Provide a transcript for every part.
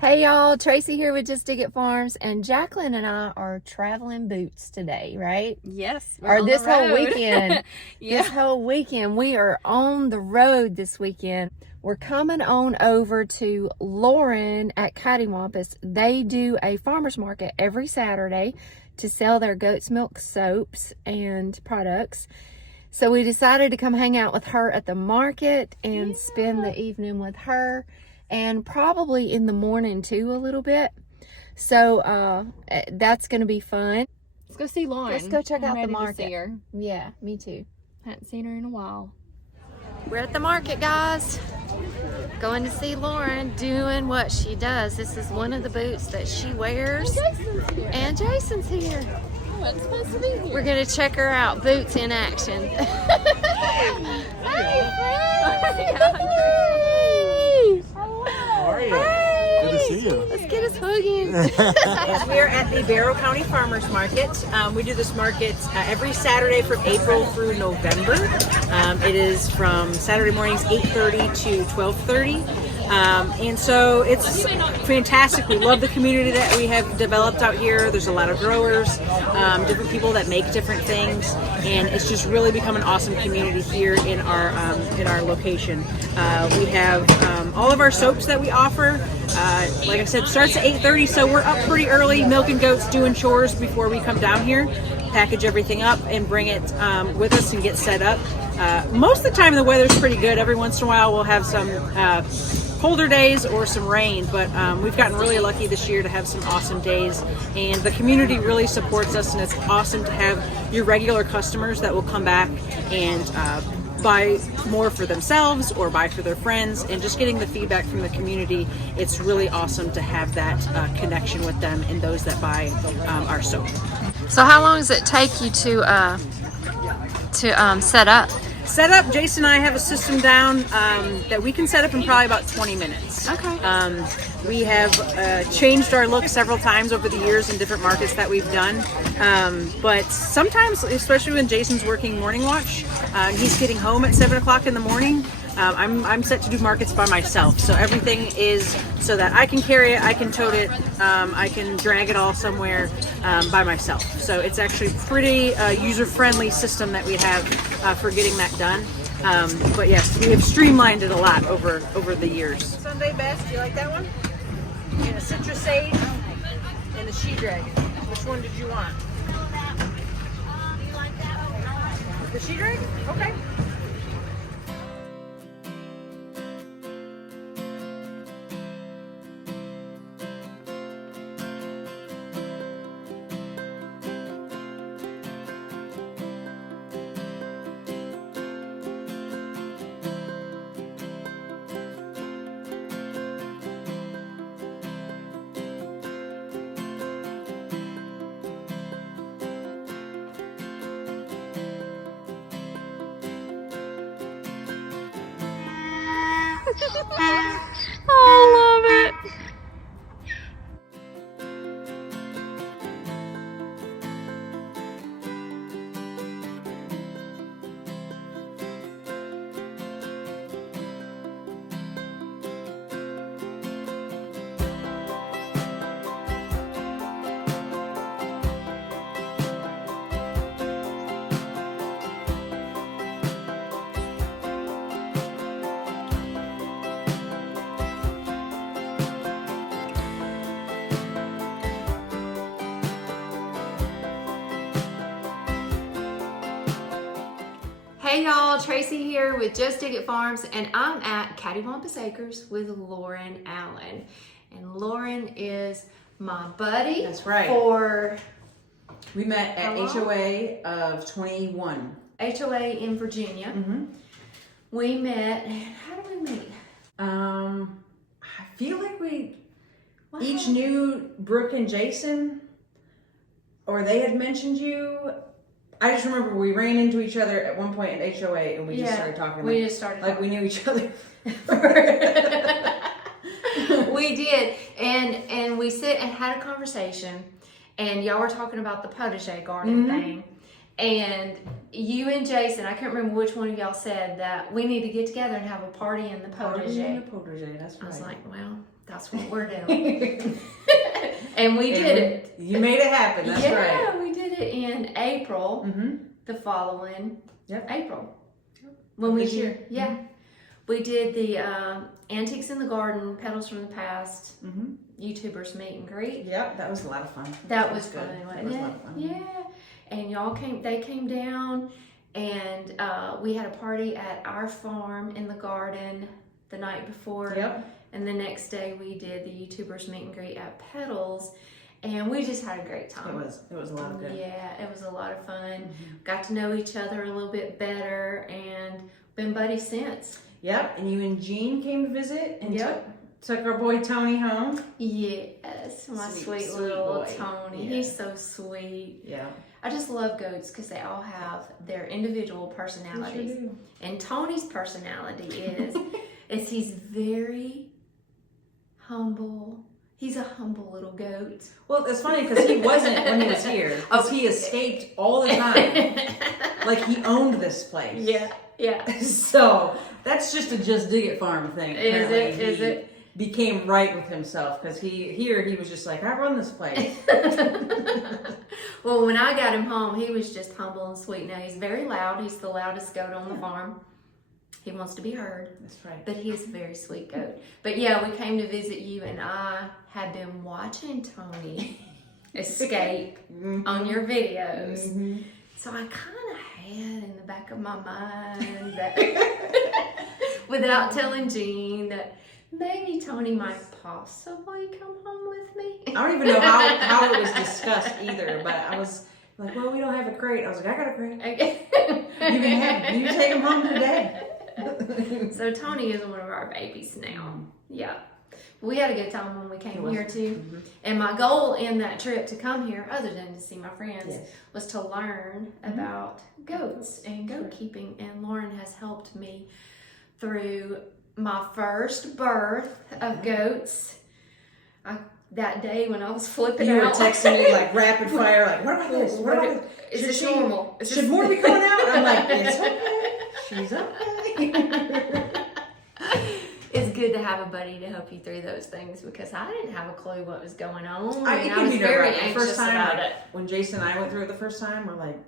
Hey y'all, Tracy here with Just Dig It Farms, and Jaclyn and I are traveling boots today, right? Yes. Or this whole weekend. Yeah. This whole weekend. We are on the road this weekend. We're coming on over to Lauren at Cattywampus. They do a farmer's market every Saturday to sell their goat's milk soaps and products. So we decided to come hang out with her at the market and spend the evening with her. And probably in the morning too a little bit. So that's gonna be fun. Let's go see Lauren. Let's go check I'm out the ready to market. see her. Yeah, me too. Hadn't seen her in a while. We're at the market, guys. Going to see Lauren doing what she does. This is one of the boots that she wears. And Jason's here. And Jason's here. Oh, it's supposed to be here. We're gonna check her out. Boots in action. Hey, friend. How are you? Hey. Good to see you. Let's get us hugging. We're at the Barrow County Farmers Market. We do this market every Saturday from April through November. It is from Saturday mornings 8:30 to 12:30. And so it's fantastic. We love the community that we have developed out here. There's a lot of growers, different people that make different things, and it's just really become an awesome community here in our location. We have all of our soaps that we offer. Like I said, starts at 8:30, so we're up pretty early, milking goats, doing chores before we come down here, package everything up, and bring it with us and get set up. Most of the time the weather's pretty good. Every once in a while we'll have some colder days or some rain, but we've gotten really lucky this year to have some awesome days, and the community really supports us, and it's awesome to have your regular customers that will come back and buy more for themselves or buy for their friends, and just getting the feedback from the community. It's really awesome to have that connection with them and those that buy our soap. So how long does it take you to set up? Set up, Jason and I have a system down that we can set up in probably about 20 minutes. Okay. We have changed our look several times over the years in different markets that we've done. But sometimes, especially when Jason's working morning watch, he's getting home at 7 o'clock in the morning. I'm set to do markets by myself. So everything is so that I can carry it, I can tote it, I can drag it all somewhere by myself. So it's actually a pretty user-friendly system that we have for getting that done. But yes, we have streamlined it a lot over the years. Sunday best, do you like that one? And a citrus sage and the she dragon. Which one did you want? The she dragon? Okay. I love it. Hey y'all, Tracy here with Just Dig It Farms, and I'm at Cattywampus Acres with Lauren Allen. And Lauren is my buddy. That's right. We met at HOA of 21. HOA in Virginia. Mm-hmm. We met, how did we meet? I feel like we each knew Brooke and Jason, or they had mentioned you. I just remember we ran into each other at one point at HOA, and we just started talking. We just started like we knew each other. We did, and we sit and had a conversation, and y'all were talking about the potager garden thing, and you and Jason, I can't remember which one of y'all said that we need to get together and have a party in the potager. That's right. I was like, well, That's what we're doing. And we did it. You made it happen. That's right. Yeah, we did it in April. Mm-hmm. The following April. When This year. Yeah. Mm-hmm. We did the Antiques in the Garden, Petals from the Past, Mm-hmm. YouTubers meet and greet. Yep, that was a lot of fun. That was good. fun, That wasn't was it? a lot of fun. Yeah. And they came down, and we had a party at our farm in the garden the night before. Yep. And the next day we did the YouTubers meet and greet at Petals, and we just had a great time. It was a lot of good. Yeah, it was a lot of fun. Mm-hmm. Got to know each other a little bit better, and been buddies since. Yep, and you and Jean came to visit and Yep. took our boy Tony home. Yes, my sweet Sweet little boy. Tony. Yeah. He's so sweet. Yeah. I just love goats because they all have their individual personalities. Sure do. And Tony's personality is he's very humble. He's a humble little goat. Well, it's funny because he wasn't when he was here. Because he escaped all the time. Like he owned this place. Yeah. So that's just a Just Dig It farm thing. Is it? Apparently, Is he it? became right with himself because he was just like, I run this place. Well, when I got him home, he was just humble and sweet. Now, he's very loud. He's the loudest goat on the farm. He wants to be heard. That's right. But he is a very sweet goat. But yeah, we came to visit you, and I had been watching Tony escape on your videos. Mm-hmm. So I kind of had in the back of my mind that, without telling Jean, that maybe Tony might possibly come home with me. I don't even know how it was discussed either, but I was like, well, we don't have a crate. I was like, I got a crate. You take him home today. So Tony is one of our babies now. Yeah. We had a good time when we came here too. Mm-hmm. And my goal in that trip to come here, other than to see my friends, Yes. was to learn about goats and goat keeping. And Lauren has helped me through my first birth of goats. That day when I was flipping You were out. texting me like rapid fire, like, what about this? What about Is this? this normal? Is Should this- more be coming out? I'm like, it's okay. She's okay. It's good to have a buddy to help you through those things because I didn't have a clue what was going on. It I can was be very nerve-wracking. anxious First time, about like, it. when Jason and I went through it the first time, we're like,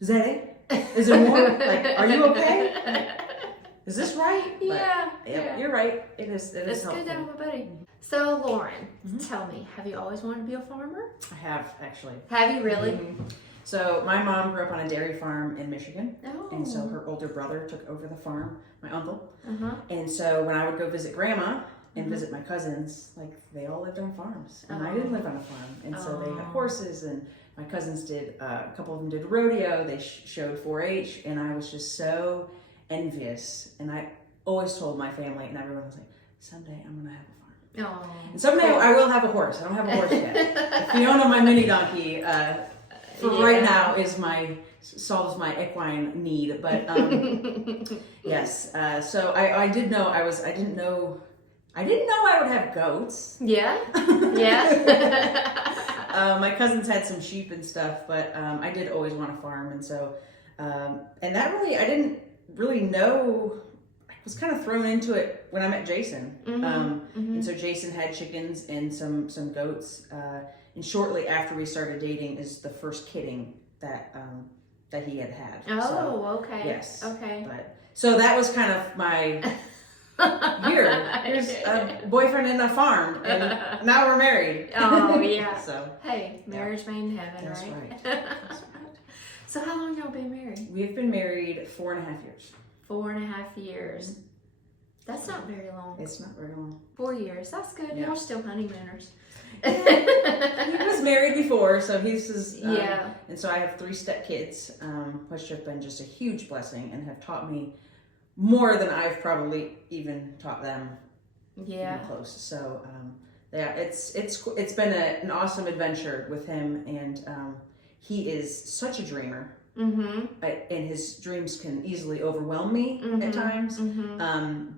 is that it? Is there more? Like, are you okay? Like, is this right? But, Yeah. yep, you're right. It is It's helpful. good to have a buddy. So, Lauren, tell me, have you always wanted to be a farmer? I have, actually. Have you really? Mhm. So my mom grew up on a dairy farm in Michigan. Oh. And so her older brother took over the farm, my uncle. Uh-huh. And so when I would go visit grandma and visit my cousins, like they all lived on farms. And I didn't live on a farm. And so they had horses, and my cousins did, a couple of them did rodeo. They showed 4-H, and I was just so envious. And I always told my family, and everyone was like, someday I'm going to have a farm. Oh. And someday I will have a horse. I don't have a horse yet. Fiona, my mini donkey, for right now solves my equine need. But yes, so I did know I didn't know I would have goats. Yeah? Yeah? My cousins had some sheep and stuff, but I did always want a farm, and so and that really I didn't really know. I was kind of thrown into it when I met Jason. And so Jason had chickens and some goats. And shortly after we started dating is the first kidding that he had. Oh, So, okay. yes. Okay. but so that was kind of my here's a boyfriend and a farm, and now we're married. Oh, yeah. So Hey, marriage made in heaven, that's right? right. That's right. So how long y'all been married? We've been married 4.5 years. 4.5 years. That's not very long. It's not very long. 4 years. That's good. Yeah. Y'all still honeymooners. He was married before, so he's his. Yeah. And so I have 3 step kids, which have been just a huge blessing and have taught me more than I've probably even taught them. Yeah. Even close. So yeah, it's been an awesome adventure with him, and he is such a dreamer. And his dreams can easily overwhelm me at times.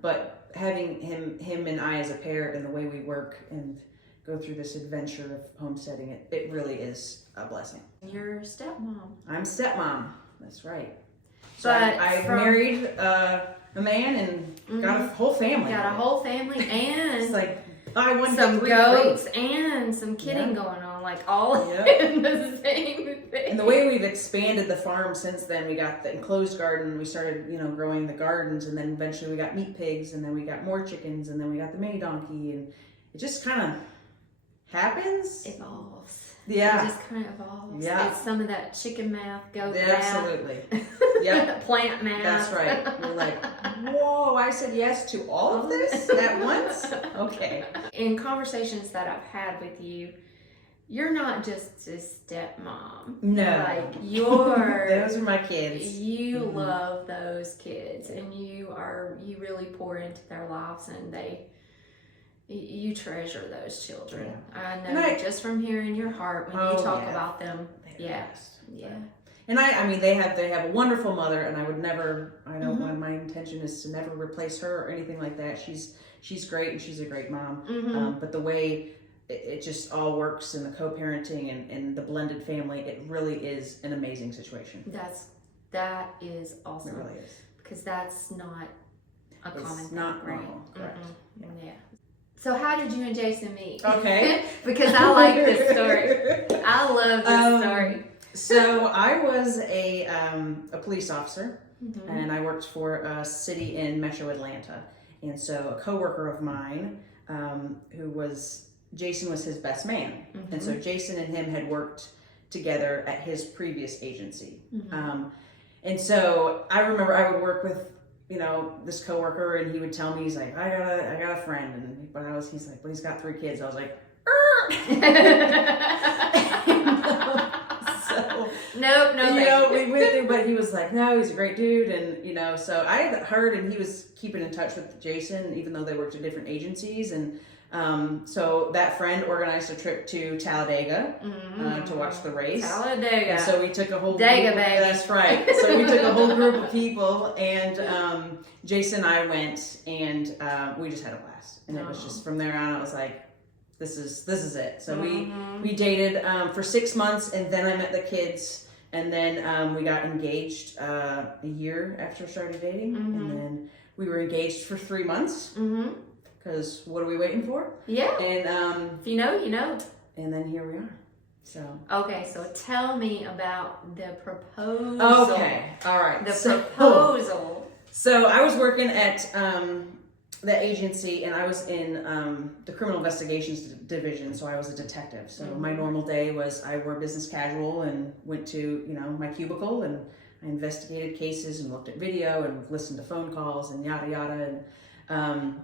But having him and I as a pair and the way we work and go through this adventure of homesteading, it really is a blessing. Your stepmom. I'm stepmom. That's right. So But I married a man and got a whole family. Got a whole family, It's and like buy one, some get three goats free. and some kidding going on, like all Yep. in the same thing. And the way we've expanded the farm since then, we got the enclosed garden, we started, growing the gardens, and then eventually we got meat pigs, and then we got more chickens, and then we got the mini donkey, and it just kind of happens. Evolves. Yeah. It just kind of evolves. Yeah. It's some of that chicken math, goat math. Absolutely. Yep. Plant math. That's right. You're like, whoa, I said yes to all of this at once? Okay. In conversations that I've had with you, you're not just a stepmom. No. Like, you're... Those are my kids. You love those kids, and you really pour into their lives, and you treasure those children. Yeah. I know just from hearing your heart when you talk about them. Yeah. And I mean, they have a wonderful mother, and I would never, I don't want, my intention is to never replace her or anything like that. She's great, and she's a great mom. But the way it just all works, and the co-parenting and the blended family, it really is an amazing situation. That is awesome. It really is. Because that's not a common thing. It's not normal. Correct. Yeah. So how did you and Jason meet? Okay. Because I like this story. I love this story. So I was a police officer, and I worked for a city in Metro Atlanta. And so a coworker of mine, Jason was his best man. And so Jason and him had worked together at his previous agency. And so I remember I would work with, this coworker, and he would tell me, he's like, I got a friend, he's like, but he's got 3 kids. I was like, so no, we went through, but he was like, no, he's a great dude, and so I had heard, and he was keeping in touch with Jason, even though they worked at different agencies, and so that friend organized a trip to Talladega to watch the race. Talladega. And so we took a whole Dega, group baby. That's right. So we took a whole group of people, and Jason and I went, and we just had a blast. And it was just from there on, I was like, this is it. So we dated for 6 months, and then I met the kids, and then we got engaged a year after I started dating, and then we were engaged for 3 months. Because what are we waiting for? Yeah. And if you know, you know. And then here we are. So okay, so tell me about the proposal. Okay, all right. The proposal. So I was working at the agency, and I was in the criminal investigations division. So I was a detective. So my normal day was I wore business casual and went to my cubicle, and I investigated cases and looked at video and listened to phone calls and yada yada. And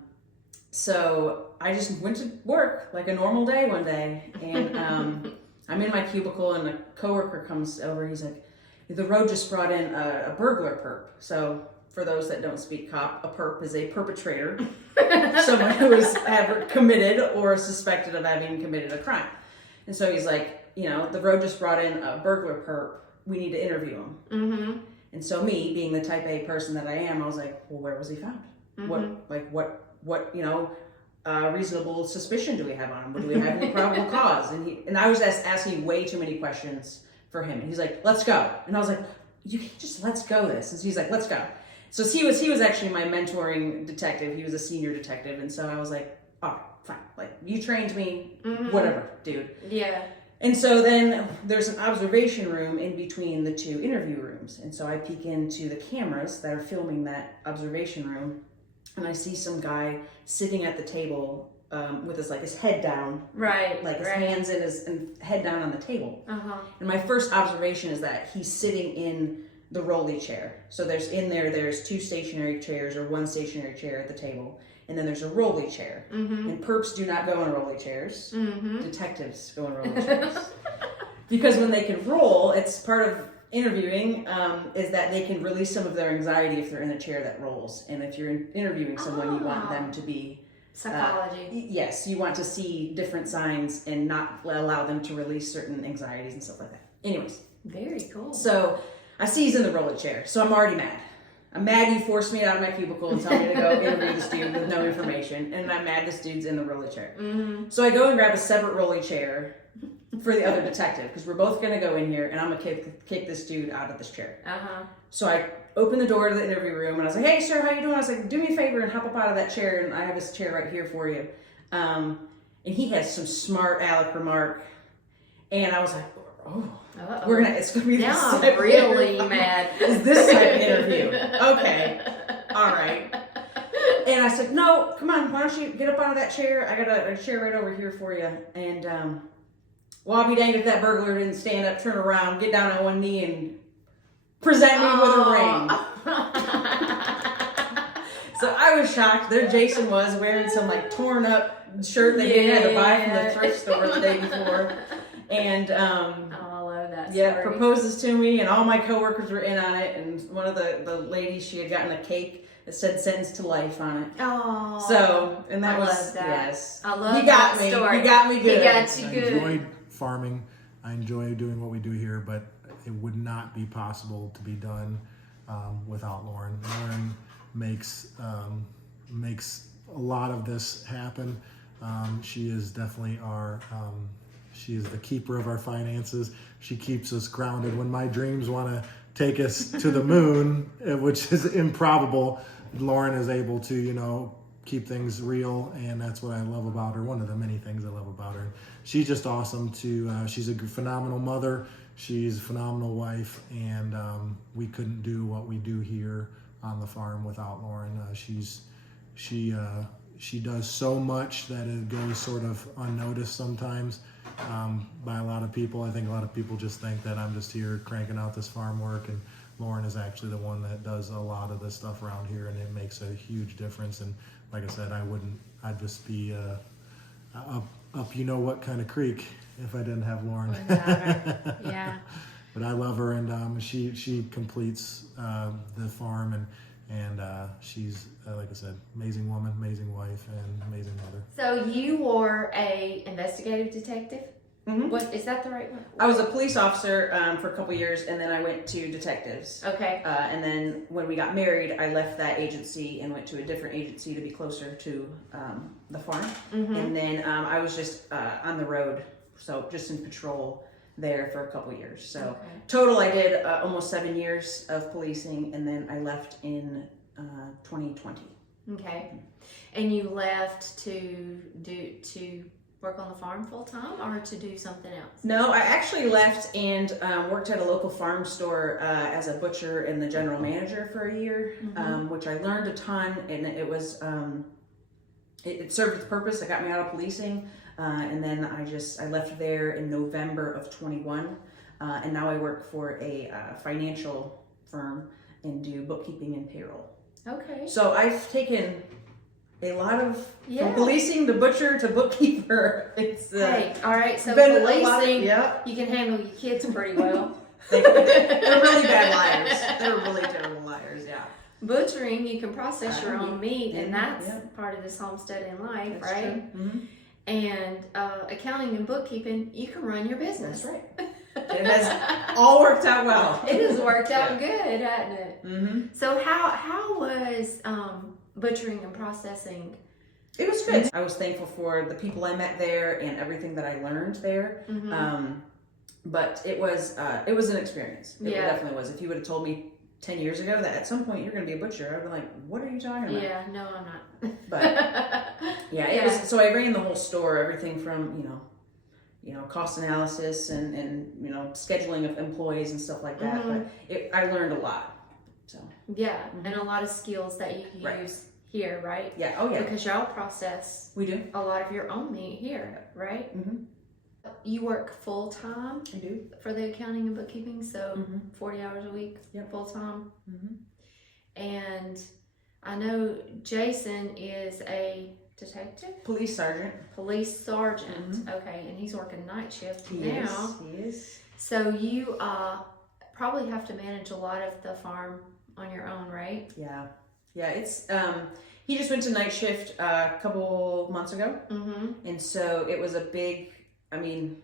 so I just went to work like a normal day one day, and I'm in my cubicle, and a coworker comes over. He's like, the road just brought in a burglar perp. So for those that don't speak cop, a perp is a perpetrator, someone who is ever committed or suspected of having committed a crime. And so he's like, the road just brought in a burglar perp. We need to interview him. And so me, being the type A person that I am, I was like, well, where was he found? What reasonable suspicion do we have on him? Do we have any probable cause? And I was asking way too many questions for him. And he's like, let's go. And I was like, you can't just let's go this. And so he's like, let's go. So he was actually my mentoring detective. He was a senior detective. And so I was like, oh, fine. Like, you trained me, whatever, dude. Yeah. And so then there's an observation room in between the 2 interview rooms. And so I peek into the cameras that are filming that observation room, and I see some guy sitting at the table with his head down. Right. Like his hands in and head down on the table. And my first observation is that he's sitting in the rolly chair. So there's 2 stationary chairs, or 1 stationary chair at the table. And then there's a rolly chair. And perps do not go in rolly chairs. Detectives go in rolly chairs. Because when they can roll, it's part of interviewing, is that they can release some of their anxiety if they're in a chair that rolls. And if you're interviewing someone, you want them to be... psychology. Yes, you want to see different signs and not allow them to release certain anxieties and stuff like that. Anyways. Very cool. So I see he's in the rolly chair, so I'm already mad. I'm mad you forced me out of my cubicle and told me to go interview this dude with no information, and I'm mad this dude's in the rolly chair. So I go and grab a separate rolly chair for the other detective, because we're both going to go in here, and I'm going to kick this dude out of this chair. So I open the door to the interview room, and I was like, hey, sir, how you doing? I was like, do me a favor and hop up out of that chair, and I have this chair right here for you. And he has some smart Alec remark. And I was like, oh, it's gonna be the now second I'm really interview. mad. Is this second interview? Okay, all right. And I said, no, come on, why don't you get up out of that chair? I got a chair right over here for you. And well, I'll be danged if that burglar didn't stand up, turn around, get down on one knee, and present me with a ring. So I was shocked. There Jason was wearing some like torn up shirt that he had to buy from the thrift store the day before. And I love that yeah, story. proposes to me, and all my coworkers were in on it. And one of the ladies, she had gotten a cake that said "sentenced to life" on it. Oh, So, and that I was love that. yes. I love he got that me. story. He got me good. He got you I good. enjoyed farming. I enjoy doing what we do here, but it would not be possible to be done without Lauren. Lauren makes a lot of this happen. She is definitely she is the keeper of our finances. She keeps us grounded. When my dreams want to take us to the moon, which is improbable, Lauren is able to, keep things real, and that's what I love about her. One of the many things I love about her. She's just awesome she's a phenomenal mother. She's a phenomenal wife, and we couldn't do what we do here on the farm without Lauren. She does so much that it goes sort of unnoticed sometimes by a lot of people. I think a lot of people just think that I'm just here cranking out this farm work, and Lauren is actually the one that does a lot of this stuff around here, and it makes a huge difference. And like I said, I'd just be up what kind of creek if I didn't have Lauren. Yeah. But I love her, and she completes the farm, and she's like I said, amazing woman, amazing wife, and amazing mother. So you were a investigative detective? Mm-hmm. What is that the right one? I was a police officer for a couple years, and then I went to detectives. Okay. And then when we got married, I left that agency and went to a different agency to be closer to the farm. Mm-hmm. And then I was just on the road, so just in patrol there for a couple years. So Okay. total, I did almost 7 years of policing, and then I left in 2020. Okay. And you left to work on the farm full time, or to do something else? No, I actually left and worked at a local farm store as a butcher and the general manager for a year, which I learned a ton, and it was it served its purpose. It got me out of policing, and then I left there in November of 21, and now I work for a financial firm and do bookkeeping and payroll. Okay. So I've taken a lot of Yeah. from policing to butcher to bookkeeper. It's Hey, all right. So been a lot of- policing, yeah. you can handle your kids pretty well. They're really bad liars. They're really terrible liars. Yeah. Butchering, you can process your own meat, and that's Yeah. part of this homesteading life, That's right? true. Mm-hmm. And accounting and bookkeeping, you can run your business. That's right. It has all worked out well. It has worked out good, hasn't it? Mm-hmm. So how was butchering and processing? It was good. I was thankful for the people I met there and everything that I learned there. Mm-hmm. But it was an experience. It Yeah. definitely was. If you would have told me 10 years ago that at some point you're going to be a butcher, I'd be like, what are you talking about? Yeah, no, I'm not. But yeah, it was. So I ran the whole store, everything from cost analysis and scheduling of employees and stuff like that. Mhm. But I learned a lot. So Yeah, and a lot of skills that you can Right. use here, right? yeah, oh yeah, Because y'all process we do. a lot of your own meat here, right? Mm-hmm. You work full time I do. for the accounting and bookkeeping, so Mm-hmm. 40 hours a week, Yep. full time. Mm-hmm. And I know Jason is a detective, Police sergeant. police sergeant. Okay, and he's working night shift He now. is. So you probably have to manage a lot of the farm on your own, right? Yeah. It's he just went to night shift a couple months ago, Mm-hmm. and so it was a big. I mean,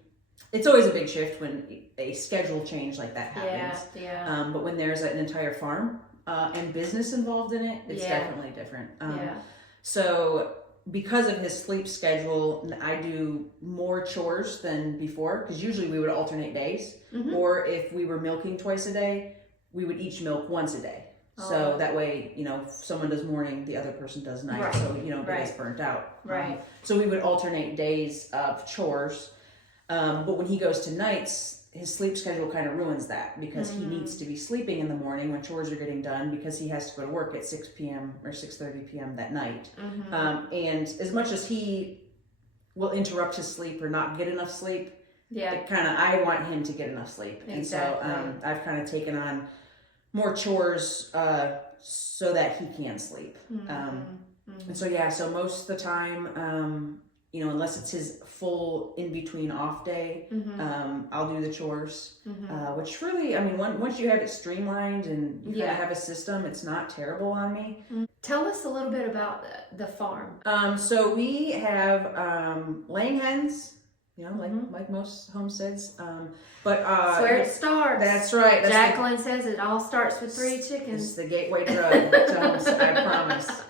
it's always a big shift when a schedule change like that happens. Yeah. But when there's an entire farm and business involved in it, it's Yeah. definitely different. Yeah. So because of his sleep schedule, I do more chores than before, because usually we would alternate days, Mhm. or if we were milking twice a day, we would each milk once a day. So that way, you know, if someone does morning, the other person does night. Right. So, you know, Right. gets burnt out. Right. So we would alternate days of chores. But when he goes to nights, his sleep schedule kind of ruins that because he needs to be sleeping in the morning when chores are getting done because he has to go to work at 6 p.m. or 6:30 p.m. that night. And as much as he will interrupt his sleep or not get enough sleep, it kind of, I want him to get enough sleep. Exactly. And so I've kind of taken on more chores so that he can sleep. And so, yeah, so most of the time, you know, unless it's his full in-between off day, I'll do the chores, which really, I mean, once you have it streamlined and you kind of have a system, it's not terrible on me. Tell us a little bit about the farm. So we have laying hens, you know, like most homesteads. But That's where it starts. That's right. Jaclyn says it all starts with 3 chickens. It's the gateway drug to homestead, I promise.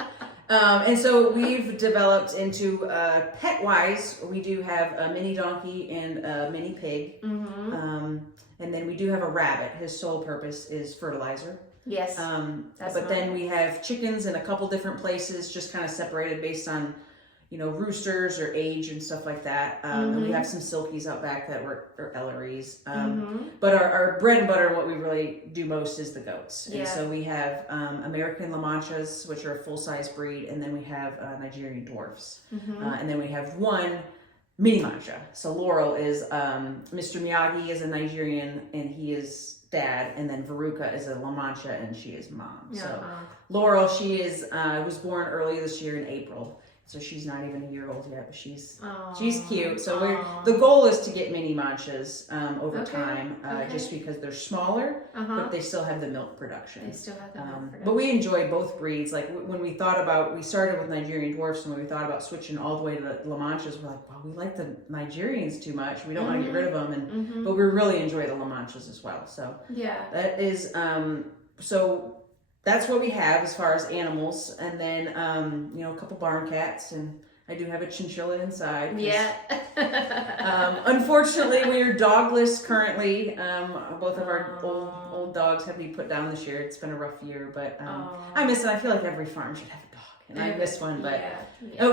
And so we've developed into pet-wise, we do have a mini donkey and a mini pig. And then we do have a rabbit. His sole purpose is fertilizer. Yes. But then we have chickens in a couple different places, just kind of separated based on, you know, roosters or age and stuff like that. And we have some silkies out back that are Elleries. But our bread and butter, what we really do most is the goats. And so we have American La Manchas, which are a full-size breed, and then we have Nigerian dwarfs. And then we have one mini mancha. So Laurel is, Mr. Miyagi is a Nigerian, and he is dad, and then Veruca is a La Mancha, and she is mom. So Laurel, she is was born early this year in April. So she's not even a year old yet, but she's cute. So the goal is to get mini manchas over time, just because they're smaller, but they still have the milk production. They still have the milk production. But we enjoy both breeds. Like when we thought about, we started with Nigerian dwarfs, and when we thought about switching all the way to La Manchas, we're like, well, we like the Nigerians too much. We don't want to get rid of them, and but we really enjoy the La Manchas as well. So that is so. That's what we have as far as animals, and then you know, a couple barn cats, and I do have a chinchilla inside. Unfortunately, we are dogless currently. Both of our old dogs have to be put down this year. It's been a rough year, but I miss it. I feel like every farm should have a dog, and I miss one. But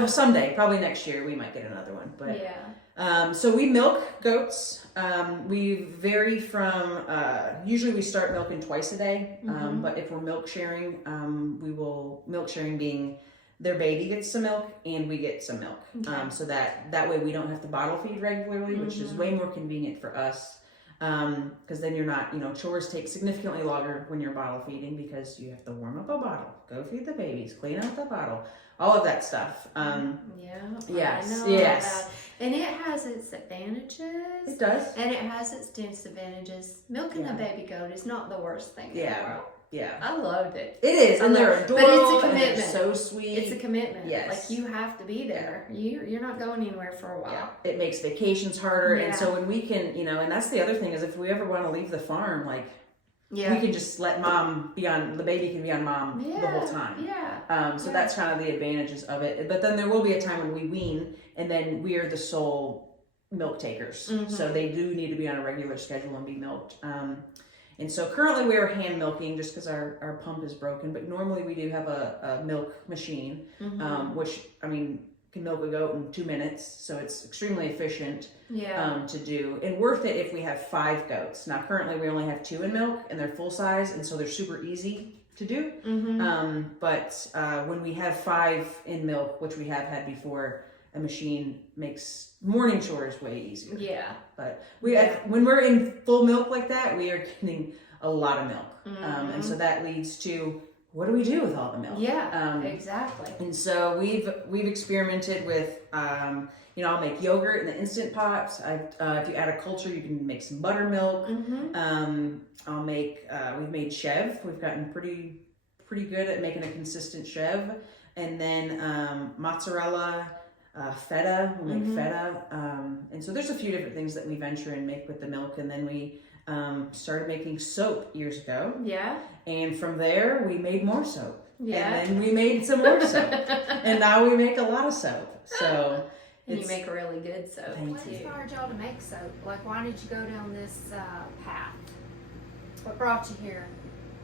someday, probably next year, we might get another one. But so we milk goats. We vary from, usually we start milking twice a day, but if we're milk sharing, we will, milk sharing being their baby gets some milk and we get some milk. So that way we don't have to bottle feed regularly, which is way more convenient for us. Because then you're not, you know, chores take significantly longer when you're bottle feeding because you have to warm up a bottle, go feed the babies, clean out the bottle, all of that stuff. Yes. And it has its advantages. It does. And it has its disadvantages. Milking a baby goat is not the worst thing in the world. Yeah. I loved it. It is. And they're adorable. But it's a commitment. And so sweet. It's a commitment. Yes. Like you have to be there. You're not going anywhere for a while. Yeah. It makes vacations harder. And so when we can, you know, and that's the other thing is if we ever want to leave the farm, like, we can just let mom be on, the baby can be on mom the whole time. So that's kind of the advantages of it. But then there will be a time when we wean and then we are the sole milk takers. So they do need to be on a regular schedule and be milked. And so currently we are hand milking just because our pump is broken. But normally we do have a milk machine, which, I mean, can milk a goat in 2 minutes. So it's extremely efficient to do and worth it if we have 5 goats. Now currently we only have 2 in milk and they're full size. And so they're super easy to do. But when we have 5 in milk, which we have had before, a machine makes morning chores way easier. But when we're in full milk like that, we are getting a lot of milk. And so that leads to, what do we do with all the milk? Exactly. And so we've experimented with, you know, I'll make yogurt in the Instant Pot. If you add a culture, you can make some buttermilk. I'll make, we've made chev. We've gotten pretty good at making a consistent chev. And then mozzarella, feta, we'll make feta. And so there's a few different things that we venture and make with the milk. And then we started making soap years ago. And from there, we made more soap. And then we made some more soap. And now we make a lot of soap. So and you make a really good soap. What inspired y'all to make soap? Like, why did you go down this path? What brought you here?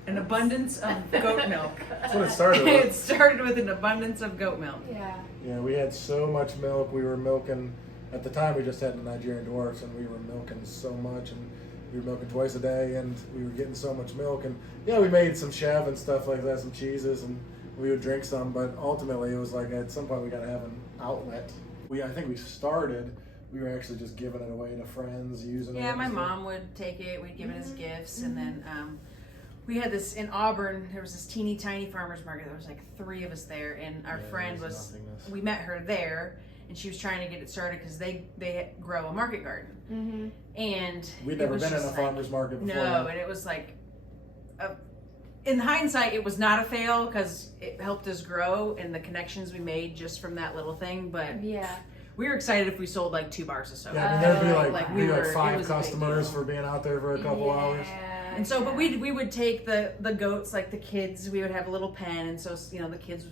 An abundance of goat milk. That's what it started with. It started with an abundance of goat milk. Yeah. Yeah, we had so much milk. We were milking, at the time we just had the Nigerian dwarfs, and we were milking so much, and we were milking twice a day, and we were getting so much milk. And yeah, we made some chèvre and stuff like that, some cheeses, and we would drink some, but ultimately it was like at some point we got to have an outlet. I think we were actually just giving it away to friends, using it. Yeah, my mom would take it, we'd give it as gifts, and then we had this in Auburn, there was this teeny tiny farmer's market. There was like 3 of us there, and our friend we met her there, and she was trying to get it started because they grow a market garden. And we'd never been in a farmer's market before. No, and it was like, in hindsight, it was not a fail because it helped us grow and the connections we made just from that little thing, but Yeah. we were excited if we sold like 2 bars of soap. Yeah, I mean, there'd be we were, 5 it was a big customers deal. for being out there for a couple hours. And so, but we would take the goats, like the kids, we would have a little pen, and so, you know, the kids,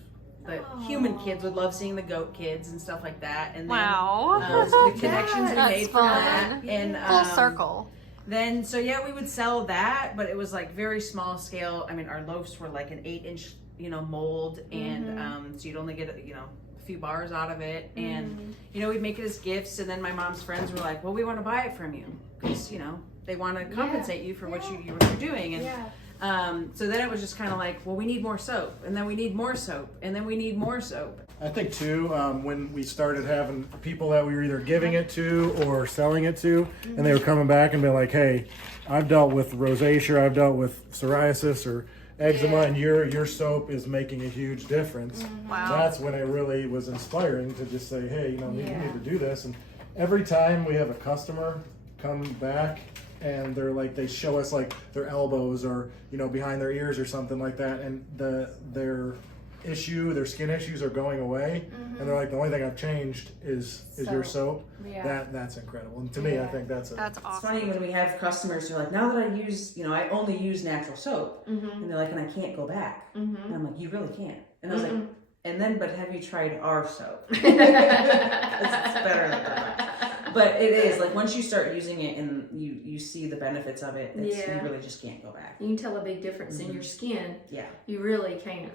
the human kids would love seeing the goat kids and stuff like that. And then, the connections we made from that. And, Full circle. Then, so yeah, we would sell that, but it was like very small scale. I mean, our loaves were like an 8-inch, you know, mold, and so you'd only get, you know, a few bars out of it. And, you know, we'd make it as gifts, and then my mom's friends were like, well, we want to buy it from you because, you know, they want to compensate you for what you're doing. And so then it was just kind of like, well, we need more soap, and then we need more soap, and then we need more soap. I think too, when we started having people that we were either giving it to or selling it to, and they were coming back and be like, hey, I've dealt with rosacea, I've dealt with psoriasis or eczema, and your soap is making a huge difference. Wow. That's when it really was inspiring to just say, hey, you know, we need to do this. And every time we have a customer come back and they're like, they show us like their elbows or, you know, behind their ears or something like that, and their skin issues are going away, and they're like, the only thing I've changed is your soap. That's incredible. And to me, I think that's awesome. It's funny when we have customers who are like, now that I use, you know, I only use natural soap, and they're like, and I can't go back. And I'm like, you really can't. And I was like, and then, but have you tried our soap? It's better than that. But it is like once you start using it and you see the benefits of it, you really just can't go back. You can tell a big difference in your skin. Yeah, you really can.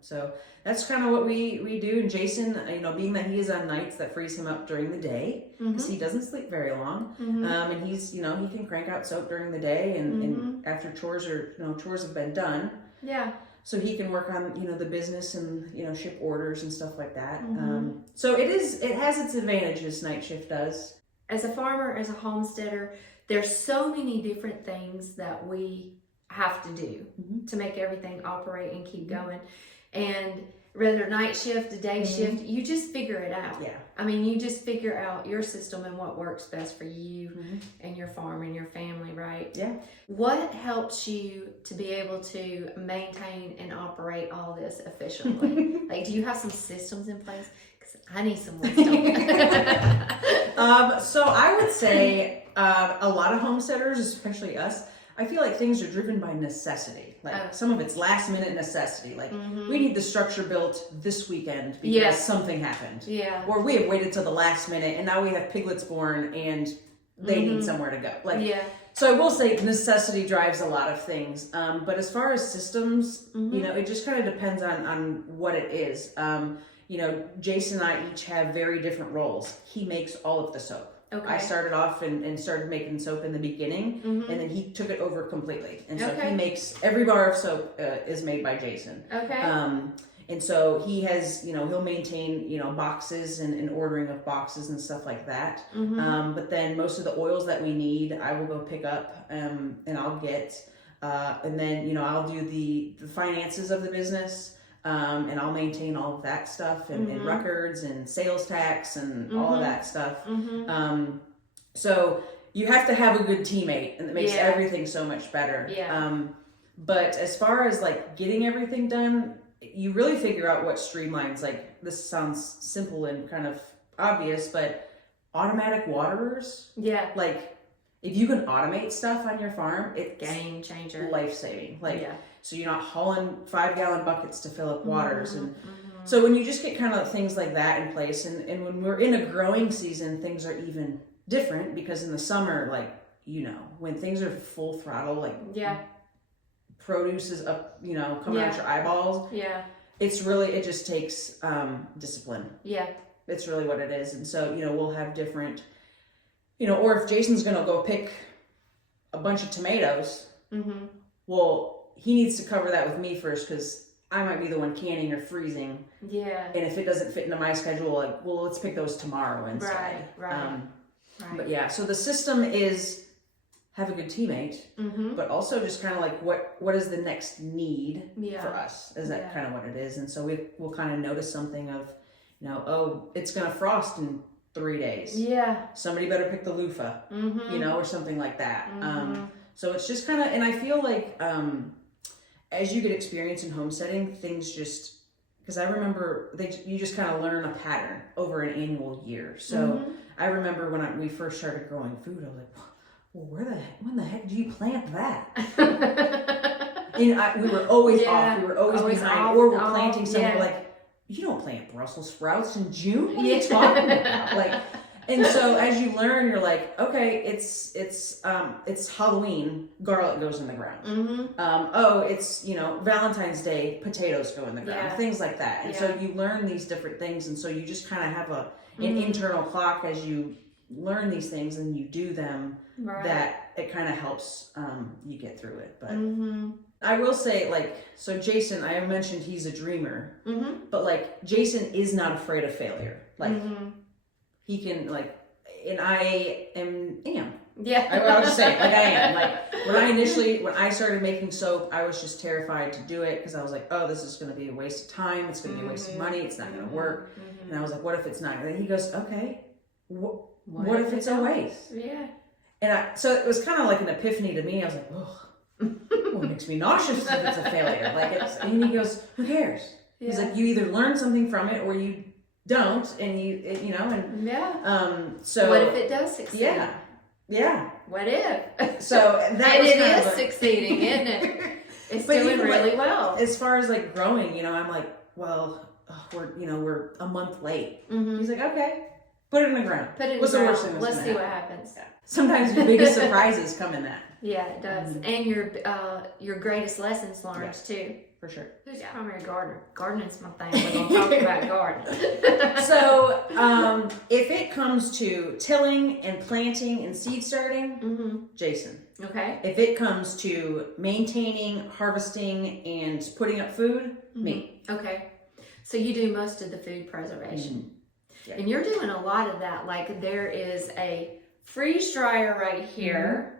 So that's kind of what we do. And Jason, you know, being that he is on nights, that frees him up during the day because he doesn't sleep very long. And he's, you know, he can crank out soap during the day, and after chores have been done. Yeah. So he can work on, you know, the business and, you know, ship orders and stuff like that. So it has its advantages, night shift does. As a farmer, as a homesteader, there's so many different things that we have to do to make everything operate and keep going. And whether night shift, a day shift, you just figure it out. Yeah. I mean, you just figure out your system and what works best for you and your farm and your family, right? Yeah. What helps you to be able to maintain and operate all this efficiently? Like, do you have some systems in place? Because I need some wisdom. So I would say a lot of homesteaders, especially us, I feel like things are driven by necessity. Like some of it's last minute necessity. Like we need the structure built this weekend because something happened. Yeah. Or we have waited till the last minute and now we have piglets born and they need somewhere to go. Like, so I will say necessity drives a lot of things. But as far as systems, you know, it just kind of depends on what it is. You know, Jason and I each have very different roles. He makes all of the soap. Okay. I started off and started making soap in the beginning, and then he took it over completely. And so he makes, every bar of soap is made by Jason. Okay. And so he has, you know, he'll maintain, you know, boxes and ordering of boxes and stuff like that. But then most of the oils that we need, I will go pick up and I'll get. And then, you know, I'll do the finances of the business. And I'll maintain all of that stuff and records and sales tax and all of that stuff. So you have to have a good teammate, and it makes everything so much better. But as far as like getting everything done, you really figure out what streamlines. Like, this sounds simple and kind of obvious, but automatic waterers. Yeah. Like, if you can automate stuff on your farm, it's game changer, life saving. Like. So you're not hauling 5-gallon buckets to fill up waters. And so when you just get kind of things like that in place, and when we're in a growing season, things are even different because in the summer, like, you know, when things are full throttle, like produce is up, you know, coming out your eyeballs. Yeah. It's really, it just takes discipline. Yeah. It's really what it is. And so, you know, we'll have different, you know, or if Jason's going to go pick a bunch of tomatoes, well, he needs to cover that with me first, because I might be the one canning or freezing. Yeah. And if it doesn't fit into my schedule, like, well, let's pick those tomorrow instead. Right. But yeah, so the system is have a good teammate, but also just kind of like what is the next need for us? Is that kind of what it is? And so we'll kind of notice something of, you know, oh, it's going to frost in 3 days. Yeah. Somebody better pick the loofah, you know, or something like that. So it's just kind of, and I feel like as you get experience in homesteading, things just, because I remember you just kind of learn a pattern over an annual year. So I remember when we first started growing food, I was like, well, when the heck do you plant that? And we were always off. We were always behind, off, or we're planting something. We're like, you don't plant Brussels sprouts in June. What are you talking about? Like, and so as you learn, you're like, okay, it's Halloween, garlic goes in the ground. Oh, it's, you know, Valentine's Day, potatoes go in the ground, things like that. And so you learn these different things, and so you just kind of have an internal clock as you learn these things and you do them. That it kind of helps you get through it. But I will say, like, so Jason, I mentioned he's a dreamer, but like Jason is not afraid of failure. Like he can, like, and I am. Yeah. I was just saying, like, I am. Like, when I started making soap, I was just terrified to do it because I was like, oh, this is going to be a waste of time. It's going to be a waste of money. It's not going to work. And I was like, what if it's not? And then he goes, okay, what if it's a waste? Yeah. And so it was kind of like an epiphany to me. I was like, oh, well, it makes me nauseous if it's a failure. And he goes, who cares? He's like, you either learn something from it or you don't, and you know, and so what if it does succeed? Yeah. What if? So that and was it kind is of succeeding, isn't it? It's but doing really well. As far as like growing, you know, I'm like, well, we're a month late. He's like, okay, put it in the ground. Put it in What's the the ground. worst thing? Let's see what happens. Sometimes your biggest surprises come in that. Yeah, it does. And your greatest lessons learned too. For sure. Who's your primary gardener? Gardening's my thing. We're gonna talk about gardening. So, if it comes to tilling and planting and seed starting, Jason. Okay. If it comes to maintaining, harvesting, and putting up food, me. Okay. So you do most of the food preservation. And you're doing a lot of that. Like, there is a freeze dryer right here.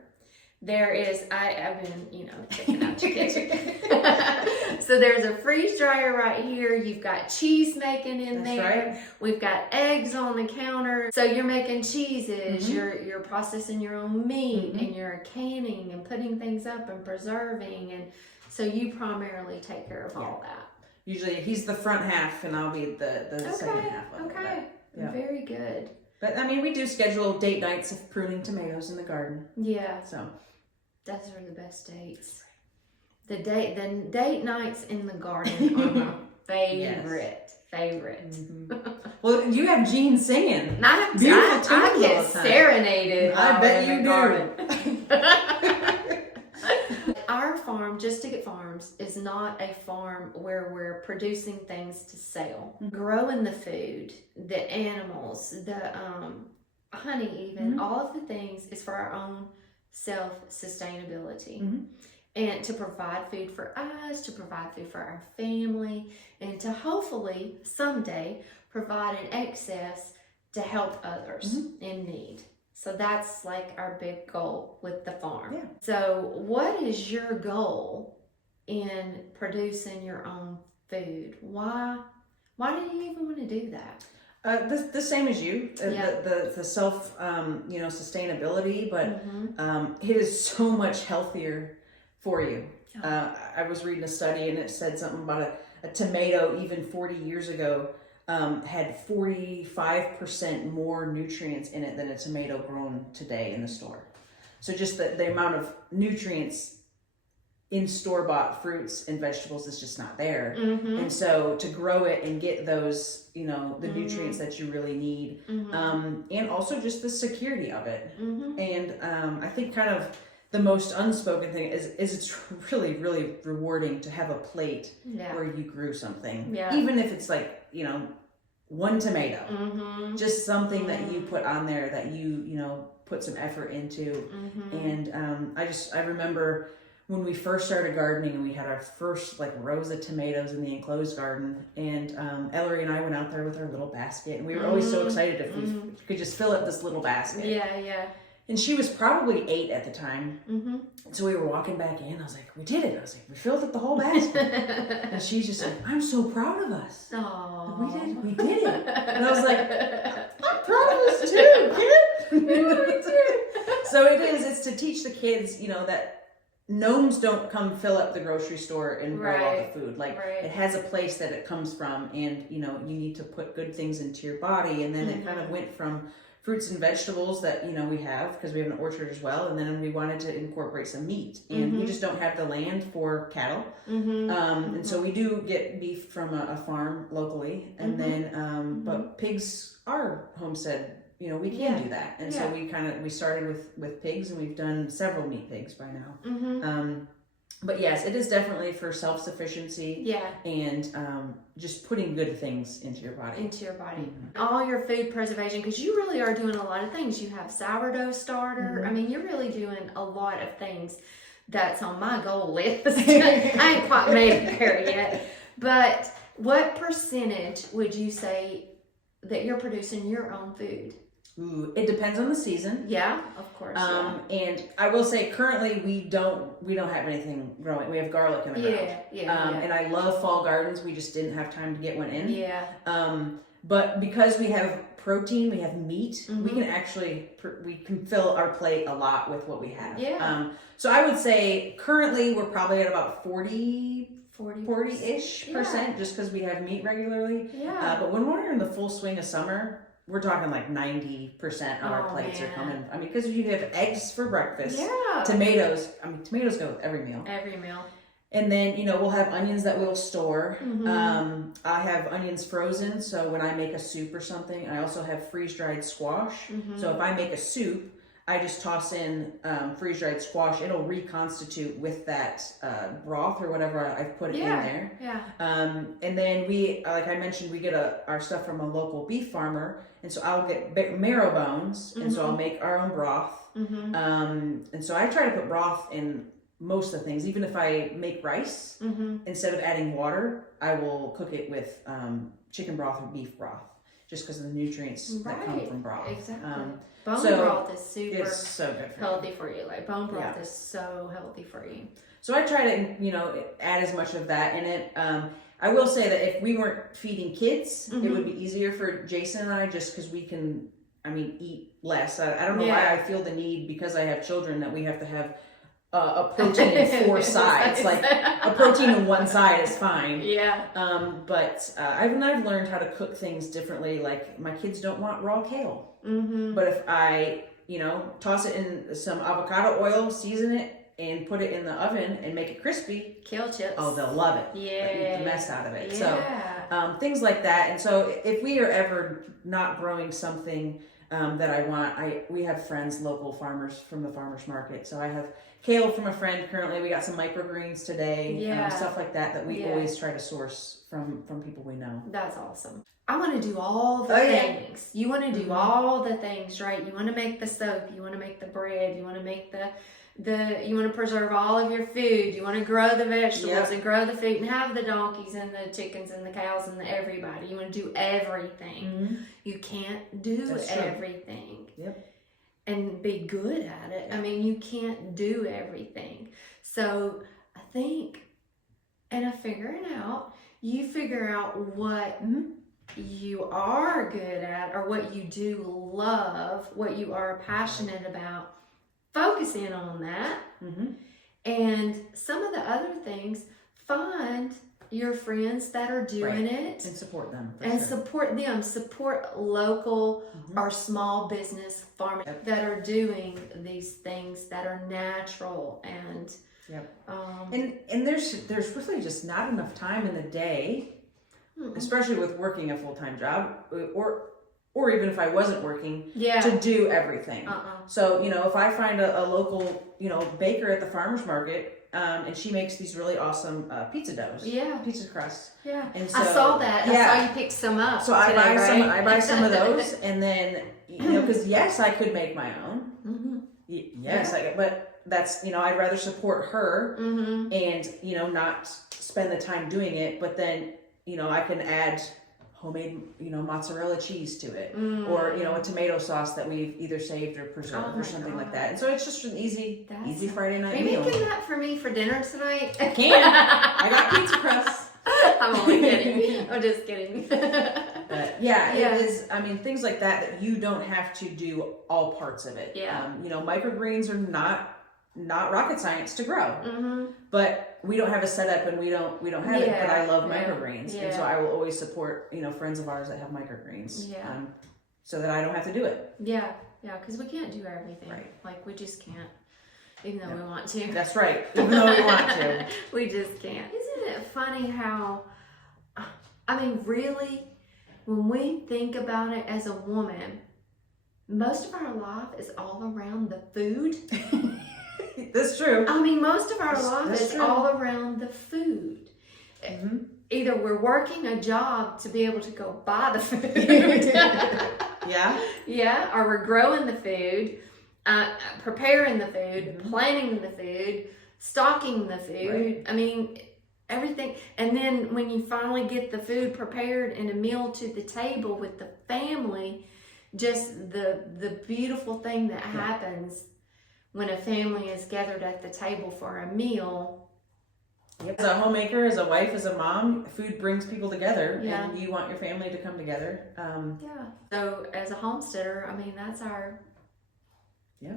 There is, I've been, you know, checking out your kitchen. So there's a freeze dryer right here. You've got cheese making in there. Right. We've got eggs on the counter. So you're making cheeses. You're processing your own meat, and you're canning and putting things up and preserving. And so you primarily take care of all that. Usually he's the front half and I'll be the second half of it. Okay. Very good. But I mean, we do schedule date nights of pruning tomatoes in the garden. Yeah. So those are the best dates. The date nights in the garden are my favorite. Well, you have Jean singing. I get serenaded. I bet you do. Our farm, Just to Get Farms, is not a farm where we're producing things to sell. Growing the food, the animals, the honey, even all of the things is for our own self-sustainability. And to provide food for us, to provide food for our family, and to hopefully someday provide an excess to help others in need. So that's like our big goal with the farm. Yeah. So what is your goal in producing your own food? Why do you even want to do that? The same as you, the self, sustainability, but it is so much healthier for you. I was reading a study and it said something about a tomato even 40 years ago had 45% more nutrients in it than a tomato grown today in the store. So just the amount of nutrients in store-bought fruits and vegetables is just not there. And so to grow it and get those, the nutrients that you really need, and also just the security of it. And I think kind of the most unspoken thing is it's really, really rewarding to have a plate where you grew something. Yeah. Even if it's like, you know, one tomato, just something that you put on there that you know, put some effort into. And I remember when we first started gardening and we had our first like rows of tomatoes in the enclosed garden, and Ellery and I went out there with our little basket, and we were always so excited if we could just fill up this little basket. Yeah. And she was probably 8 at the time. So we were walking back in. I was like, we did it. I was like, we filled up the whole basket. And she's just like, I'm so proud of us. Aww. We did it. And I was like, I'm proud of us too, kid. Me too. So it's to teach the kids, you know, that gnomes don't come fill up the grocery store and grow all the food. Like it has a place that it comes from, and you know, you need to put good things into your body. And then it kind of went from fruits and vegetables that, you know, we have, because we have an orchard as well, and then we wanted to incorporate some meat, and we just don't have the land for cattle. And so we do get beef from a farm locally, and then but pigs are homestead. You know, we can do that. And so we started with pigs, and we've done several meat pigs by now. But yes, it is definitely for self-sufficiency and just putting good things into your body. All your food preservation, because you really are doing a lot of things. You have sourdough starter. I mean, you're really doing a lot of things that's on my goal list. I ain't quite made it there yet. But what percentage would you say that you're producing your own food? Ooh, it depends on the season. Yeah, of course. And I will say currently we don't have anything growing. We have garlic in the ground. And I love fall gardens. We just didn't have time to get one in. But because we have protein, we have meat, we can actually we can fill our plate a lot with what we have. So I would say currently we're probably at about 40-ish%, just because we have meat regularly. But when we're in the full swing of summer, we're talking like 90% of our plates are coming. I mean, because you have eggs for breakfast, tomatoes. I mean, tomatoes go with every meal. And then, you know, we'll have onions that we'll store. I have onions frozen, so when I make a soup or something, I also have freeze-dried squash. So if I make a soup, I just toss in freeze-dried squash. It'll reconstitute with that broth or whatever I've put it in there. And then we, like I mentioned, we get our stuff from a local beef farmer, and so I'll get marrow bones, and so I'll make our own broth. And so I try to put broth in most of the things. Even if I make rice, instead of adding water, I will cook it with chicken broth or beef broth, just because of the nutrients that come from broth. Bone broth is it's so good for healthy for you. Like bone broth is so healthy for you. So I try to, you know, add as much of that in it. I will say that if we weren't feeding kids, it would be easier for Jason and I, just because we can, I mean, eat less. I don't know why I feel the need, because I have children, that we have to have a protein in 4 sides. Like a protein in one side is fine. But I've learned how to cook things differently. Like my kids don't want raw kale, but if I, you know, toss it in some avocado oil, season it, and put it in the oven and make it crispy, kale chips. Oh, they'll love it. Eat the mess out of it. So things like that. And so if we are ever not growing something that I want, we have friends, local farmers from the farmers market. So I have kale from a friend currently. We got some microgreens today, stuff like that we always try to source from people we know. That's awesome. I want to do all the things. You want to do all the things, right? You want to make the soap. You want to make the bread. You want to make you want to preserve all of your food. You want to grow the vegetables and grow the food and have the donkeys and the chickens and the cows and everybody. You want to do everything. You can't do everything. And be good at it. I mean, you can't do everything. So I think, and I figure it out, you figure out what you are good at, or what you do love, what you are passionate about. Focus in on that. And some of the other things, find your friends that are doing it and support them. Support them. Support local or small business farmers that are doing these things that are natural and and there's really just not enough time in the day, especially with working a full-time job or even if I wasn't working, Yeah. to do everything. Uh-uh. So, you know, if I find a local, you know, baker at the farmer's market, and she makes these really awesome pizza doughs. Yeah. Pizza crusts. Yeah. And so, I saw that. yeah. I saw you pick some up. So I today, buy right? some. I buy some of those, and then, you know, because yes, I could make my own. Mm-hmm. Yes, but that's, you know, I'd rather support her Mm-hmm. and, you know, not spend the time doing it. But then, you know, I can add homemade, you know, mozzarella cheese to it, or, you know, a tomato sauce that we've either saved or preserved or something like that. And so it's just an easy Friday night Are you meal. making that for me for dinner tonight? I can. I got pizza crusts. I'm only kidding. I'm just kidding. But yeah, it is. I mean, things like that you don't have to do all parts of it. Yeah. You know, microgreens are not rocket science to grow, Mm-hmm. but we don't have a setup and we don't have it. But I love microgreens, and so Yeah. I will always support, you know, friends of ours that have microgreens. Yeah. So that I don't have to do it. Yeah, because we can't do everything. Right. Like, we just can't, even though we want to. That's right. Even though we want to. We just can't. Isn't it funny how, I mean, really, when we think about it as a woman, most of our life is all around the food. That's true. I mean, most of our life That's is true. all around the food. Mm-hmm. Either we're working a job to be able to go buy the food. Yeah. Yeah, or we're growing the food, preparing the food, Mm-hmm. planning the food, stocking the food. Right. I mean, everything. And then when you finally get the food prepared and a meal to the table with the family, just the beautiful thing that happens when a family is gathered at the table for a meal. As a homemaker, as a wife, as a mom, food brings people together, Yeah. and you want your family to come together. Yeah. So as a homesteader, I mean, that's our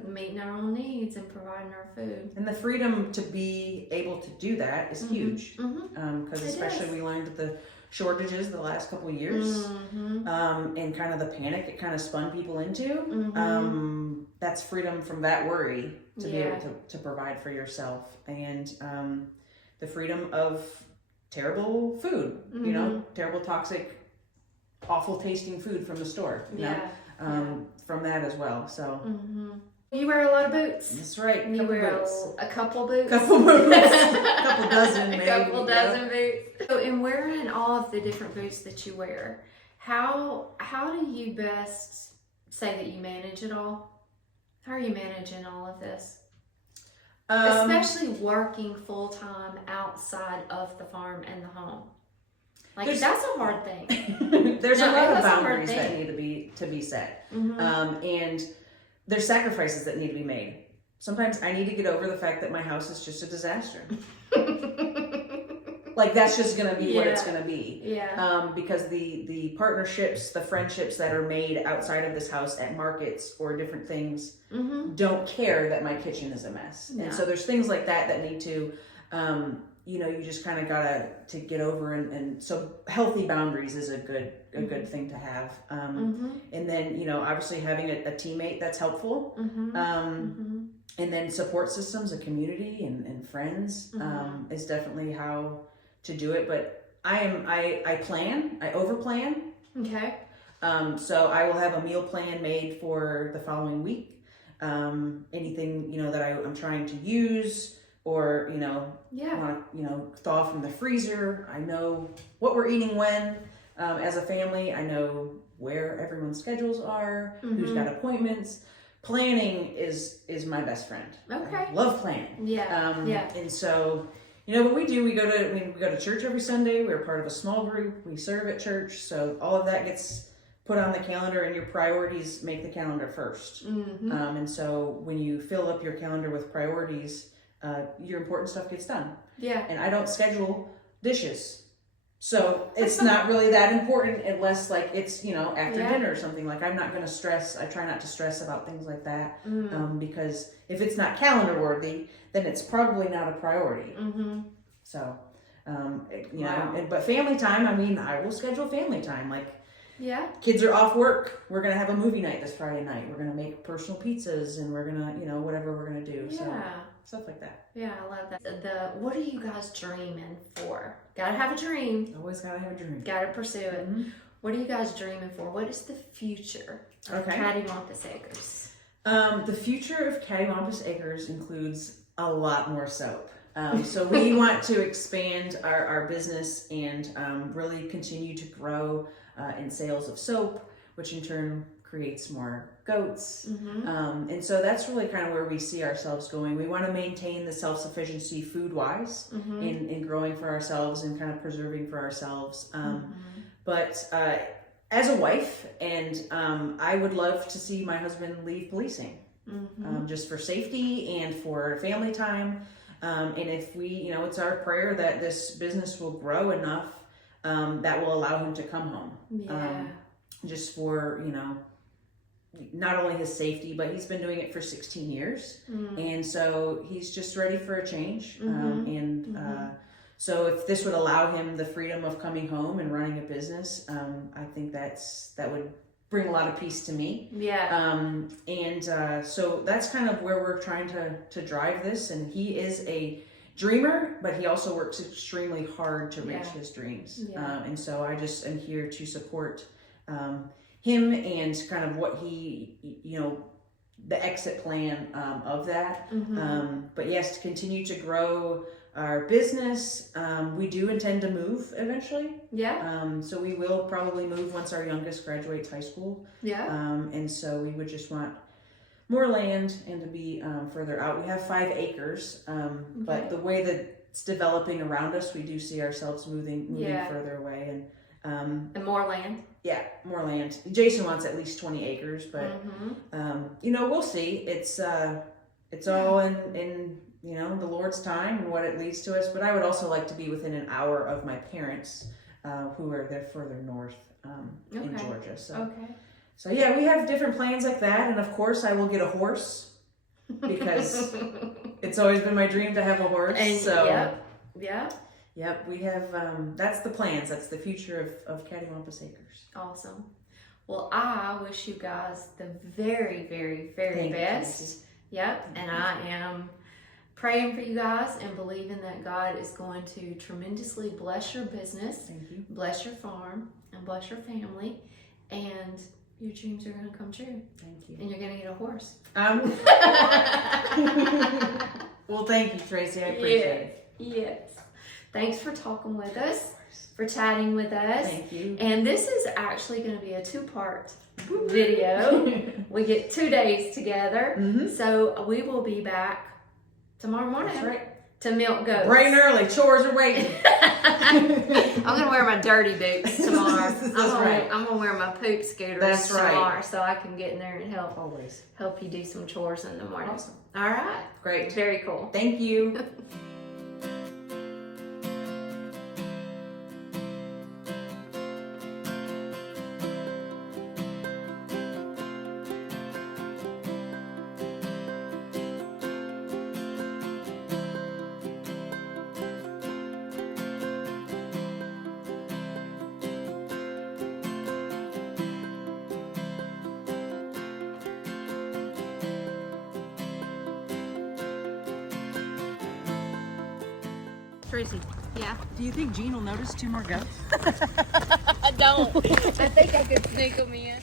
meeting our own needs and providing our food. And the freedom to be able to do that is huge. Mm-hmm. Because It especially is. we learned with the shortages the last couple of years, Mm-hmm. and kind of the panic it kind of spun people into. Mm-hmm. That's freedom from that worry to be able Yeah. to provide for yourself, and the freedom of terrible food, you know, terrible, toxic, awful tasting food from the store, you know, from that as well. So You wear a lot of boots. that's right. You wear a couple boots. Couple boots. A couple dozen maybe. A couple dozen boots. So in wearing all of the different boots that you wear, how do you best say that you manage it all? How are you managing all of this? Especially working full-time outside of the farm and the home. Like, that's a hard thing. There's a No, lot of that's a hard boundaries that thing. need to be set. Mm-hmm. And there's sacrifices that need to be made. Sometimes I need to get over the fact that my house is just a disaster. Like, that's just going to be what it's going to be. Yeah. Because the partnerships, the friendships that are made outside of this house at markets or different things don't care that my kitchen is a mess. No. And so there's things like that need to, you know, you just kind of gotta to get over. And so healthy boundaries is a good thing to have. And then, you know, obviously having a teammate that's helpful. And then support systems, a community and friends is definitely how to do it. But I plan, I overplan. Okay. So I will have a meal plan made for the following week. Anything, you know, that I'm trying to use or, you know, want to, you know, thaw from the freezer. I know what we're eating when, as a family. I know where everyone's schedules are, who's got appointments. Planning is my best friend. Okay. I love planning. Yeah. And so, you know what we do, we go to church every Sunday. We're part of a small group. We serve at church. So all of that gets put on the calendar, and your priorities make the calendar first. And so when you fill up your calendar with priorities, your important stuff gets done. Yeah. And I don't schedule dishes. So it's not really that important unless, like, it's, you know, after dinner or something. Like, I'm not going to stress. I try not to stress about things like that, because if it's not calendar worthy, then it's probably not a priority. So, you know, but family time, I mean, I will schedule family time. Like, kids are off work. We're going to have a movie night this Friday night. We're going to make personal pizzas, and we're going to, you know, whatever we're going to do. So stuff like that. Yeah, I love that. What are you guys dreaming for? Gotta have a dream. Always got to have a dream. Gotta pursue it. What are you guys dreaming for? What is the future of Okay. Cattywampus Acres? The future of Cattywampus Acres includes a lot more soap. So we want to expand our business and really continue to grow in sales of soap, which in turn creates more goats. And so that's really kind of where we see ourselves going. We want to maintain the self-sufficiency food-wise in growing for ourselves and kind of preserving for ourselves. But as a wife, and I would love to see my husband leave policing, just for safety and for family time. And if we, you know, it's our prayer that this business will grow enough that will allow him to come home. Yeah. Just for, you know, not only his safety, but he's been doing it for 16 years. And so he's just ready for a change. So if this would allow him the freedom of coming home and running a business, I think that would bring a lot of peace to me. Yeah. So that's kind of where we're trying to drive this. And he is a dreamer, but he also works extremely hard to reach his dreams. And so I just am here to support him and kind of what he, you know, the exit plan of that. But yes, to continue to grow our business. We do intend to move eventually. Yeah. So we will probably move once our youngest graduates high school. Yeah. And so we would just want more land and to be further out. We have 5 acres, but the way that it's developing around us, we do see ourselves moving further away. And more land. Yeah, more land. Jason wants at least 20 acres, but you know, we'll see. It's all in you know, the Lord's time and what it leads to us. But I would also like to be within an hour of my parents, who are there further north in Georgia. So yeah, we have different plans like that. And of course, I will get a horse because it's always been my dream to have a horse. And so yep, we have. That's the plans. That's the future of Cattywampus Acres. Awesome. Well, I wish you guys the very, very, very best. Yep. And I am praying for you guys and believing that God is going to tremendously bless your business, Thank you. bless your farm, and bless your family, and your dreams are going to come true. Thank you. And you're going to get a horse. Well, thank you, Tracy. I appreciate it. Yes. Thanks for talking with us, for chatting with us. Thank you. And this is actually going to be a 2-part video. We get 2 days together. So we will be back tomorrow morning. That's right. To milk goats. Bright and early. Chores are waiting. I'm going to wear my dirty boots tomorrow. I'm going to wear my poop scooters tomorrow so I can get in there and help you do some chores in the morning. Awesome. All right. Great. Very cool. Thank you. Tracy, Yeah. do you think Gene will notice 2 more goats? I don't. I think I could sneak them in.